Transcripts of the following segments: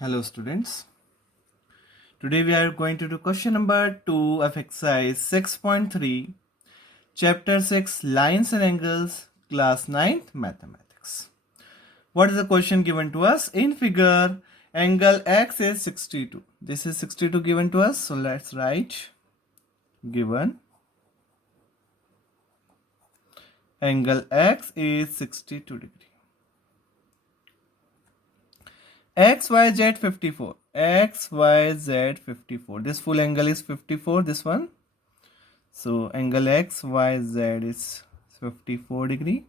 Hello students. Today we are going to do question number 2 of exercise 6.3, chapter 6, lines and angles, class 9th mathematics. What is the question given to us? In figure, angle x is 62. This is 62 given to us, so let's write given angle x is 62 degree. XYZ 54. XYZ 54. This full angle is 54, this one. So angle XYZ is 54 degree.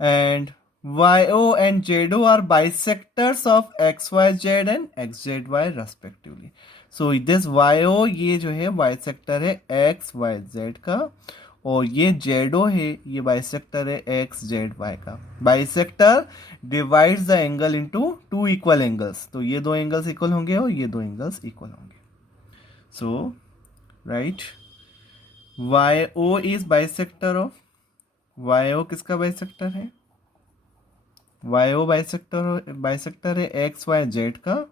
And YO and ZO are bisectors of XYZ and XZY respectively. So this YO ये जो है bisector है XYZ का, और ये ZO है ये bisector है XZY का. Bisector divides the angle into two equal angles. तो ये दो एंगल्स इक्वल होंगे और ये दो एंगल्स इक्वल होंगे. So right, YO is bisector of, YO किसका बाइसेक्टर है? YO बाइसेक्टर है XYZ का,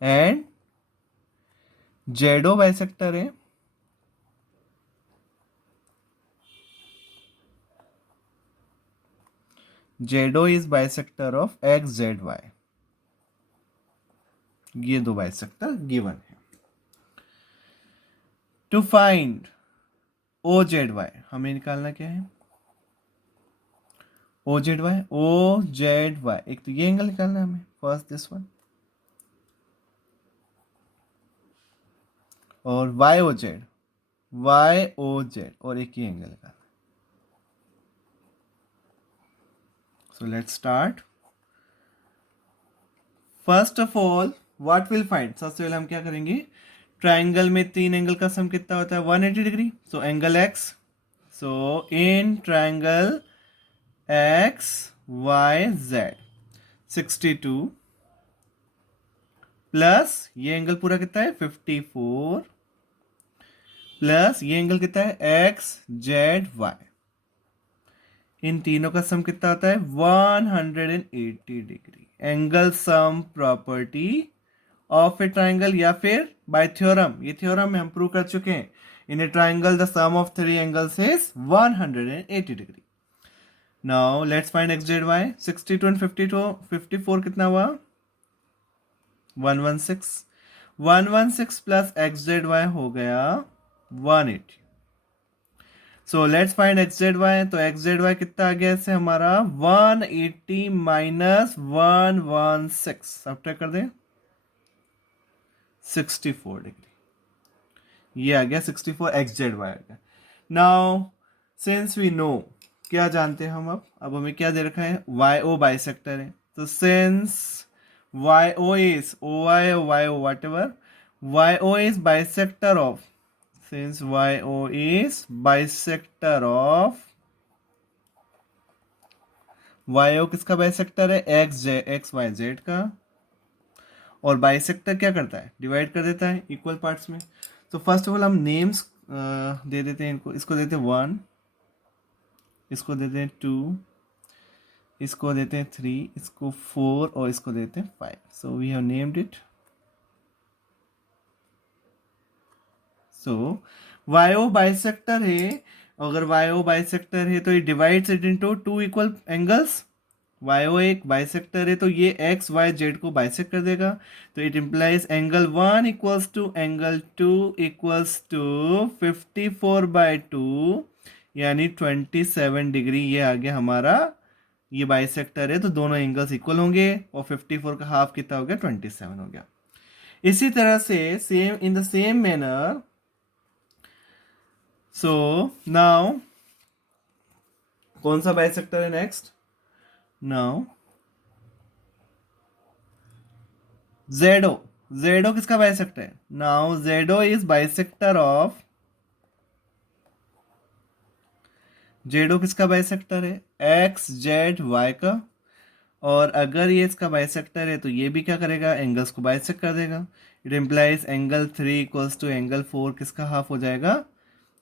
एंड ZO बाइसेक्टर है ZO is bisector of XZY. ये दो बाइसेक्टर गिवन है. टू फाइंड OZY हमें निकालना क्या है? OZY एक तो ये एंगल निकालना है हमें, फर्स्ट दिस वन, और YOZ और एक ही एंगल निकालना. So let's start. First of all, what we'll find? सबसे पहले हम क्या करेंगे? ट्राइंगल में तीन एंगल का सम कितना होता है? 180 degree. So angle X. So in triangle X Y Z 62 plus ये एंगल पूरा कितना है? 54 प्लस ये एंगल कितना है? XZY. इन तीनों का सम कितना होता है? 180 degree. Angle sum property of a triangle, या फिर बाय थ्योरम, ये थ्योरम में हम प्रूव कर चुके हैं. In a triangle the sum of three angles is 180 degree. Now let's find XZY. 62 and 54 कितना हुआ? 116 प्लस XZY हो गया 180. So let's find XZY. तो XZY कितना आ गया इससे हमारा? 180 माइनस 116, सब्ट्रैक्ट कर दें, 64 डिग्री. ये आ गया 64, XZY आ गया. नाउ सिंस वी नो, क्या जानते हैं हम? अब हमें क्या दे रखा है? YO बाइसेक्टर है. तो since YO is OI or YO whatever, YO is bisector of, since YO is bisector of, YO किसका बाइसेक्टर है? XYZ का. और बाइसेक्टर क्या करता है? डिवाइड कर देता है इक्वल पार्ट्स में. तो फर्स्ट ऑफ ऑल हम नेम्स दे देते हैं इनको. इसको देते हैं 1, इसको देते हैं 2, इसको देते हैं 3, इसको 4 और इसको देते हैं 5. So we have named it. So YO bisector है. अगर YO बाइसेक्टर है तो ये divides it into two equal angles. YO एक बाइसेक्टर है तो ये XYZ को बाइसेक्ट कर देगा. तो it implies angle 1 equals to angle 2 equals to 54/2 यानी 27 डिग्री. ये आ गया हमारा, ये बाइसेक्टर है तो दोनों एंगल्स इक्वल होंगे, और 54 का हाफ कितना हो गया? 27 हो गया. इसी तरह से same in the same manner, so now कौन सा बाइसेक्टर है नेक्स्ट? नाउ ZO किसका बाइसेक्टर है? Now ZO is bisector of, ZO किसका बाइसेक्टर है? XZY का. और अगर ये इसका बाइसेक्टर है तो ये भी क्या करेगा? एंगल्स को बाइसेक्ट कर देगा. It implies angle 3 equals to angle 4 किसका हाफ हो जाएगा?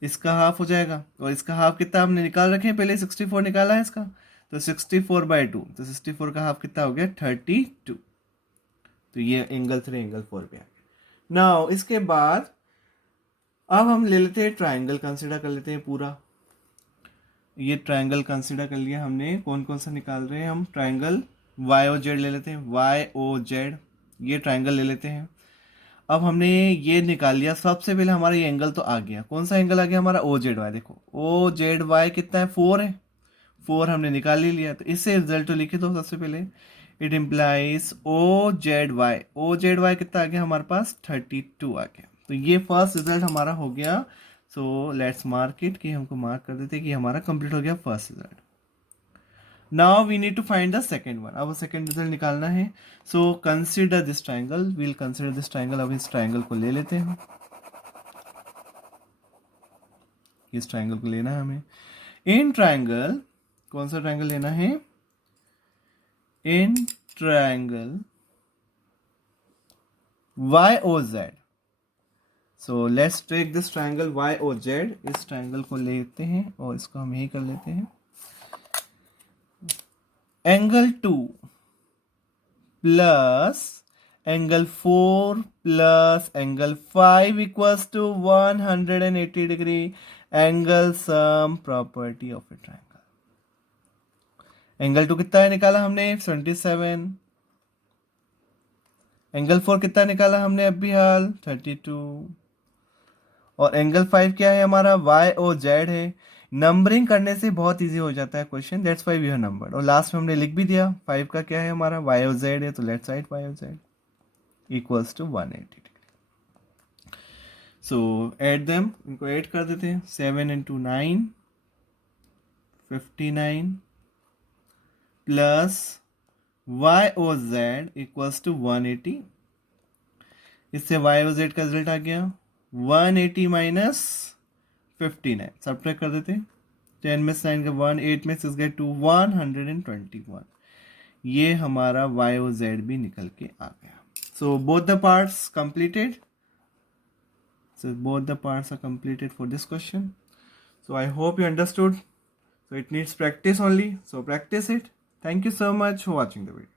इसका हाफ हो जाएगा. और इसका हाफ कितना हमने निकाल रखे हैं पहले? 64 निकाला है इसका. तो 64/2, तो 64 का हाफ कितना हो गया 32। तो ये एंगल 3 एंगल 4 पे आ गया। नाउ इसके बाद अब हम ले लेते हैं ट्राइंगल, कंसिडर कर लेते हैं पूरा। ये ट्राइंगल कंसिडर कर लिया हमने, कौन कौन सा निकाल रहे हैं हम, ट्राइंगल वाई ओ जेड ले लेते हैं, वाई ओ जेड, ये ट्राइंगल ले लेते हैं। अब हमने ये निकाल लिया, सबसे पहले हमारा ये एंगल तो आ गया, कौन सा एंगल आ गया हमारा, ओ जेड वाई। देखो ओ जेड वाई कितना है 4 है, 4 हमने निकाल ही लिया। तो इससे रिजल्ट तो लिखे दो सबसे पहले, it implies O Z Y कितना आ गया हमारे पास 32 आ गया। तो ये फर्स्ट रिजल्ट हमारा हो गया। सो लेट्स मार्क इट, कि हमको मार्क कर देते कि हमारा कंप्लीट हो गया first result. Now we need to find the second one, अब सेकेंड रिजल्ट निकालना है। So consider this triangle, will consider this triangle. अब इस ट्राइंगल को ले लेते हैं, इस ट्राइंगल को लेना है हमें। इन ट्राइंगल, कौन सा ट्राइंगल लेना है, in triangle YOZ। So let's take this triangle YOZ, इस ट्राइंगल को लेते हैं और इसको हम यही कर लेते हैं। Angle 2 plus angle 4 plus angle 5 equals to 180 degree, angle sum property of a triangle. Angle 2 कितना है निकाला हमने 77, एंगल 4 कितना निकाला हमने अभी हाल 32, और एंगल 5 क्या है हमारा YOZ है। नंबरिंग करने से बहुत इजी हो जाता है question, that's why we have numbered. और लास्ट में हमने लिख भी दिया 5 का क्या है हमारा YOZ है, तो let's write YOZ equals to 180 degree. So add them, इनको ऐड कर देते हैं, 7 into 9 59 plus YOZ equals to 180। इससे YOZ का रिजल्ट आ गया 180 माइनस 59, सब्ट्रैक्ट कर देते, 10 में 9 का 1, 8 में 6 गए 2, 121। ये हमारा YOZ भी निकल के आ गया। So both the parts completed, so both the parts are completed for this question. So I hope you understood. So it needs practice only, so practice it. Thank you so much for watching the video.